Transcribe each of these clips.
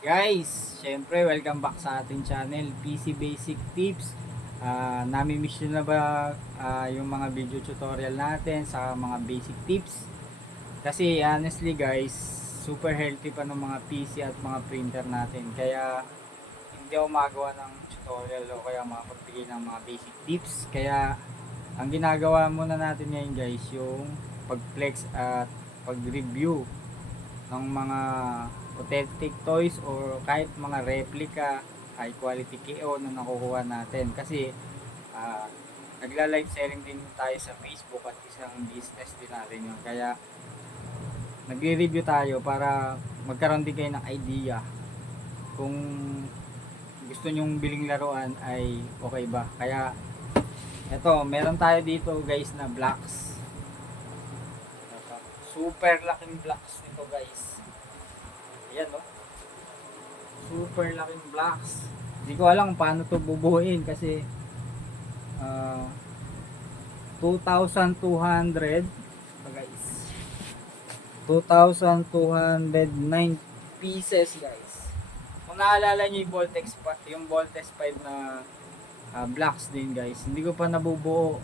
Guys, syempre welcome back sa ating channel, PC Basic Tips. Nami-miss nyo na ba yung mga video tutorial natin sa mga basic tips? Kasi honestly guys, super healthy pa ng mga PC at mga printer natin. Kaya hindi ako magawa ng tutorial o kaya makapagbigay ng mga basic tips. Kaya ang ginagawa muna natin ngayon guys, yung pag-flex at pag-review ng mga authentic toys or kahit mga replica high quality KO na nakukuha natin kasi uh, nagla-live selling din tayo sa Facebook at isang business din natin yun, kaya nagre-review tayo para magkaroon din kayo ng idea kung gusto nyong biling laruan ay okay ba. Kaya eto, meron tayo dito guys na blocks. Eto, super laking blocks nito guys. Ayan, no? Super laking blocks. Hindi ko alam kung paano to bubuuin kasi uh, 2,200 guys. 2,209 pieces guys. Kung naalala niyo yung Voltex 5 na blocks din guys. Hindi ko pa nabubuo.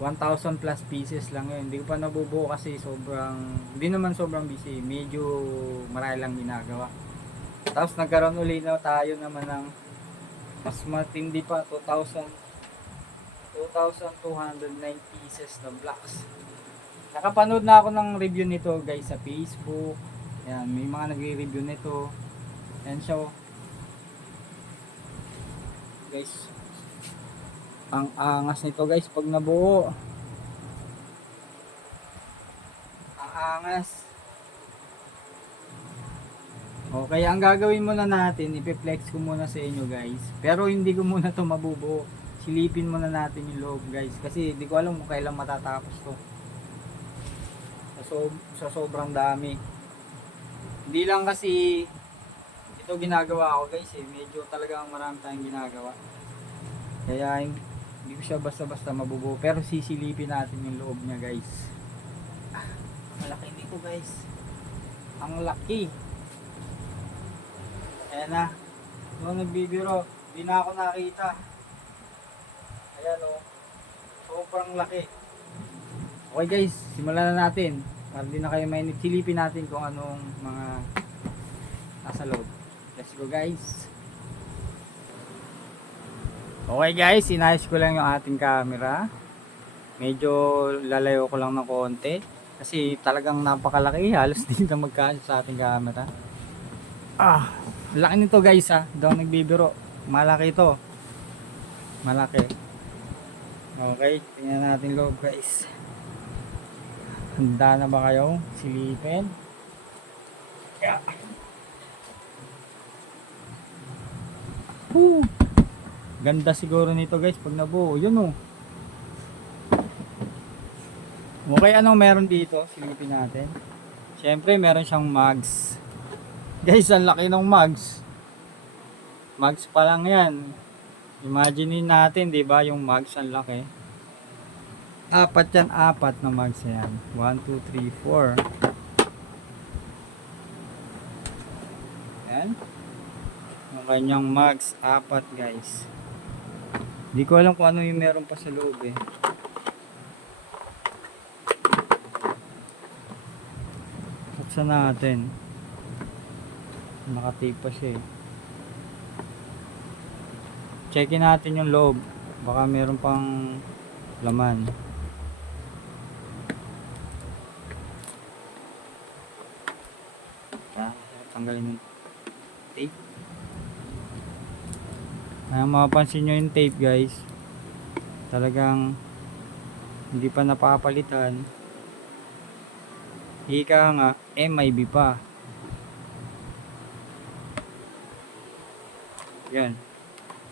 1,000 plus pieces lang yun. Hindi ko pa nabubuo kasi hindi naman sobrang busy. Medyo marami lang ginagawa. Tapos nagkaroon ulit na tayo naman ng mas matindi pa, 2,209 pieces na blocks. Nakapanood na ako ng review nito guys sa Facebook. Yan, may mga nagre-review nito. Yan siya. Guys, ang angas nito guys pag nabuo. Ang angas. Okay, ang gagawin muna natin, ipi-flex ko muna sa inyo guys. Pero hindi ko muna to mabubuo. Silipin muna natin yung loob guys. Kasi hindi ko alam kung kailan matatapos to. Sa sobrang dami. Hindi lang kasi ito ginagawa ko guys eh. Medyo talagang marami tayong ginagawa. Kaya hindi ko siya basta-basta mabubuo. Pero sisilipin natin yung loob niya guys. Malaki nito guys. Ang laki. Ayan na. Nung nagbibiro, hindi na ako nakita. Ayan o. Sobrang laki. Okay guys, simulan na natin. Para di na kayo mainit. Silipin natin kung anong mga nasa loob. Let's go guys. Okay guys, inayos ko lang yung ating camera. Medyo lalayo ko lang ng konti. Kasi talagang napakalaki. Halos din na magkasya sa ating camera. Laki nito guys ha. Daw nagbibiro. Malaki ito. Malaki. Okay, tingnan natin loob guys. Handa na ba kayo? Silipin. Yeah. Ganda siguro nito guys pag nabuo. Yun oh. Okay, anong meron dito? Silipin natin. Siyempre meron siyang mugs. Guys, ang laki ng mugs. Mugs pa lang yan. Imagine natin, di ba, yung mugs ang laki. Apat yan, apat na mugs yan. 1, 2, 3, 4. Yan. Yung kanyang mugs, apat guys. Di ko alam kung ano yung meron pa sa loob eh. Buksan natin. Nakatape pa siya eh. Checkin natin yung loob. Baka meron pang laman. Tanggalin yung tape. Ayan, mapapansin nyo yung tape guys. Talagang hindi pa napapalitan. Ika nga, MIB pa. Yan.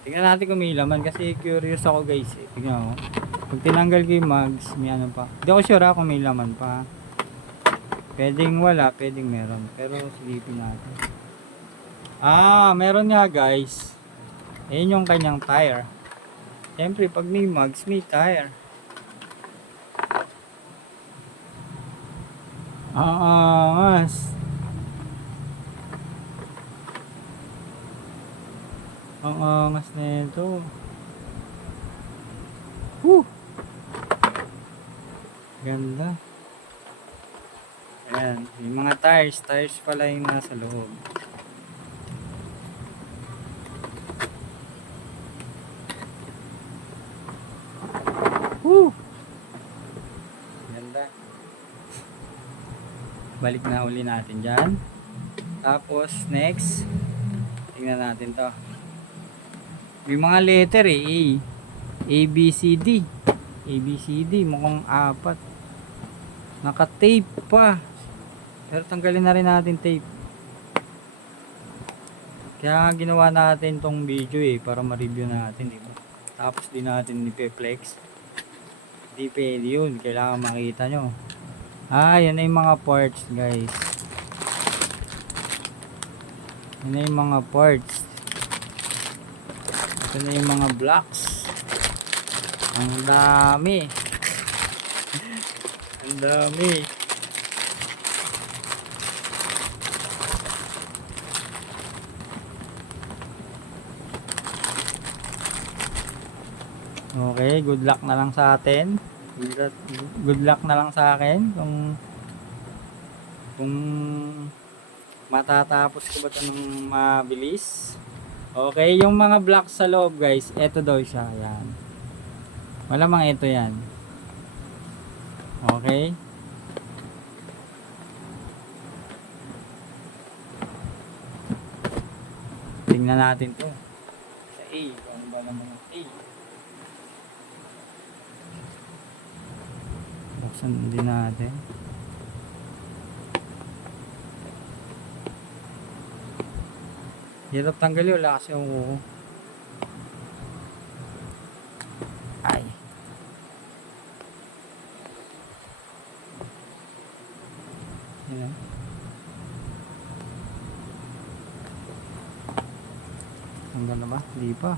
Tingnan natin kung may laman kasi curious ako guys eh. Tingnan mo. Pag tinanggal ko yung mugs, may ano pa. Hindi ako sure kung may laman pa. Pwedeng wala, pwedeng meron. Pero silipin natin. Meron nga guys. Ayan yung kanyang tire. Siyempre pag may mugs, may tire. Mas. Ang angas nito. Woo! Ganda. Ayan, yung mga tires pala yung nasa loob. Woo! Ganda. Balik na uli natin dyan. Tapos next, tingnan natin to. May mga letter eh. A, B, C, D. A, B, C, D. Mukhang 4. Naka-tape pa. Pero tanggalin na rin natin tape. Kaya ginawa natin tong video eh. Para ma-review natin. Diba? Tapos di natin ipe-flex. Di pwede yun. Kailangan makita nyo. Yan na yung mga parts guys. Yan na yung mga parts. Ito na yung mga blocks. Ang dami. Ang dami. Okay, good luck na lang sa atin. Good luck na lang sa akin kung matatapos ko ba ito ng mabilis. Okay, yung mga blocks sa loob guys, eto daw siya. Yan. Malamang ito yan. Okay. Tingnan natin to. Sa A, ano ba naman yung A? Buksan din natin. Hirap tanggalin, wala kasi yung kuko. Ay. Yan. Tanggal na ba? Hindi pa.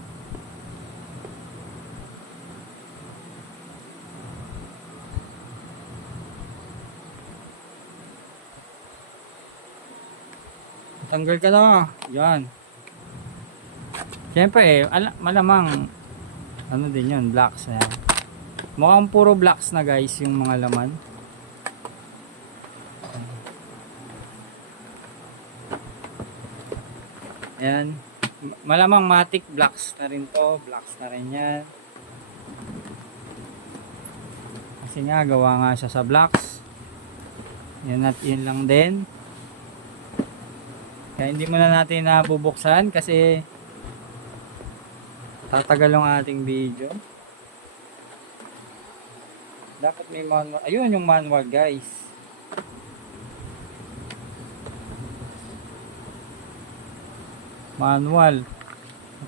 Tanggal ka na. Yan. Siyempre malamang ano din yun, blocks na yan. Mukhang puro blocks na guys yung mga laman. Ayan. Malamang matic blocks na rin to. Blocks na rin yan. Kasi nga gawa nga siya sa blocks. Yan at yun lang din. Kaya hindi muna natin nabubuksan kasi tatagal ang ating video. Dapat may manual. Ayun yung manual guys. Manual.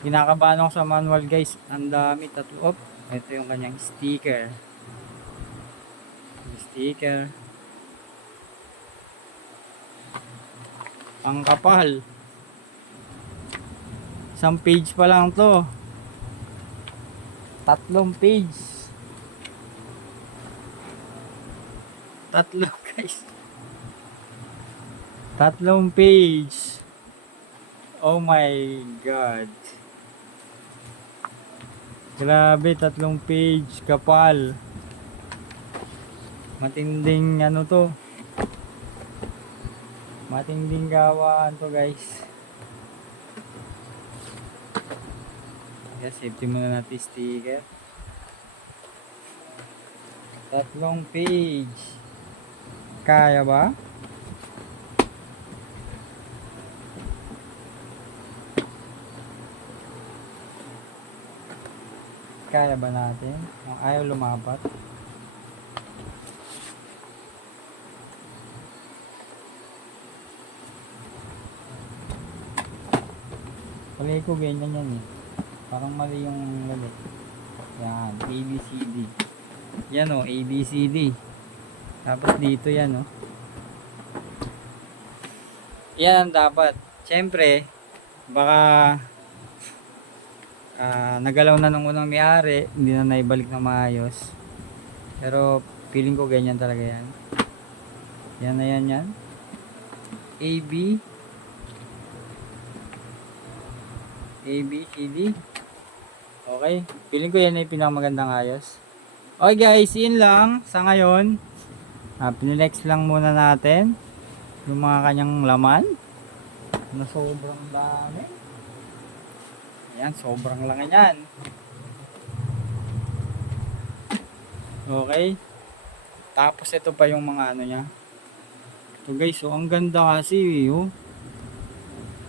Kinakabahan ako sa manual guys. Ang dami. Tatlo. Ito yung kanyang sticker. Sticker. Ang kapal. Isang page pa lang to. 3 page. 3 guys. 3 page. Oh my god. Grabe, 3 page. Kapal. Matinding ano to. Matinding gawaan to guys. Yes, safety muna natin sticker. 3 page. Kaya ba? Kaya ba natin? Kung ayaw lumapat. Palagi ko ganyan yan eh. Parang mali yung galit. Yan, ABCD. Yan o, ABCD. Tapos dito yan o. Yan ang dapat. Siyempre, baka nagalaw na nung unang may-ari, hindi na naibalik ng maayos. Pero feeling ko ganyan talaga yan. Yan na yan. AB A, B, C, D. Okay. Feeling ko yan ay pinakamagandang ayos. Okay guys, yun lang sa ngayon. Pininex lang muna natin yung mga kanyang laman na sobrang dami. Ayan, sobrang laki yan. Okay. Tapos ito pa yung mga ano niya. So guys, so ang ganda kasi oh.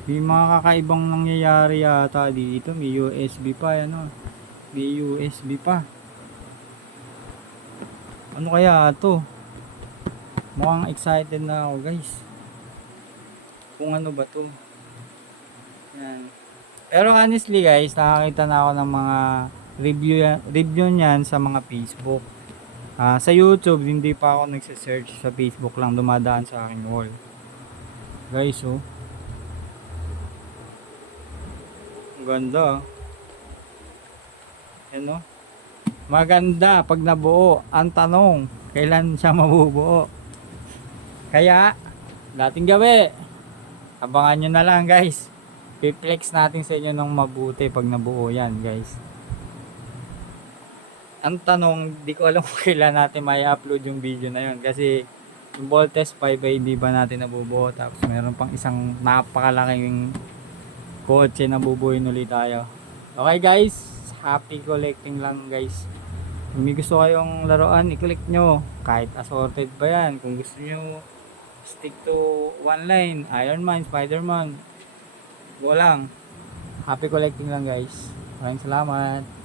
May mga kakaibang nangyayari yata dito. May USB pa yan oh. May USB pa. Ano kaya to? Mukhang excited na ako guys. Kung ano ba to. Yan. Pero honestly guys, nakakita na ako ng mga review niyan sa mga Facebook. Sa YouTube, hindi pa ako nagse-search. Sa Facebook lang dumadaan sa aking wall. Guys, oh. Ang ganda. Yan, oh. Maganda pag nabuo. Ang tanong, kailan siya mabubuo? Kaya, dating gabi. Abangan nyo na lang, guys. Piplex natin sa inyo ng mabuti pag nabuo yan, guys. Ang tanong, di ko alam kung kailan natin may upload yung video na yun. Kasi, yung Voltes 5 ay hindi ba natin nabubuo. Tapos, meron pang isang napakalaking kotse na bubuuin ulit tayo. Okay, guys. Happy collecting lang, guys. Kung may gusto kayong laruan, i-click nyo. Kahit assorted pa yan. Kung gusto nyo, stick to one line. Iron Man, Spider-Man. Go lang. Happy collecting lang, guys. Maraming salamat.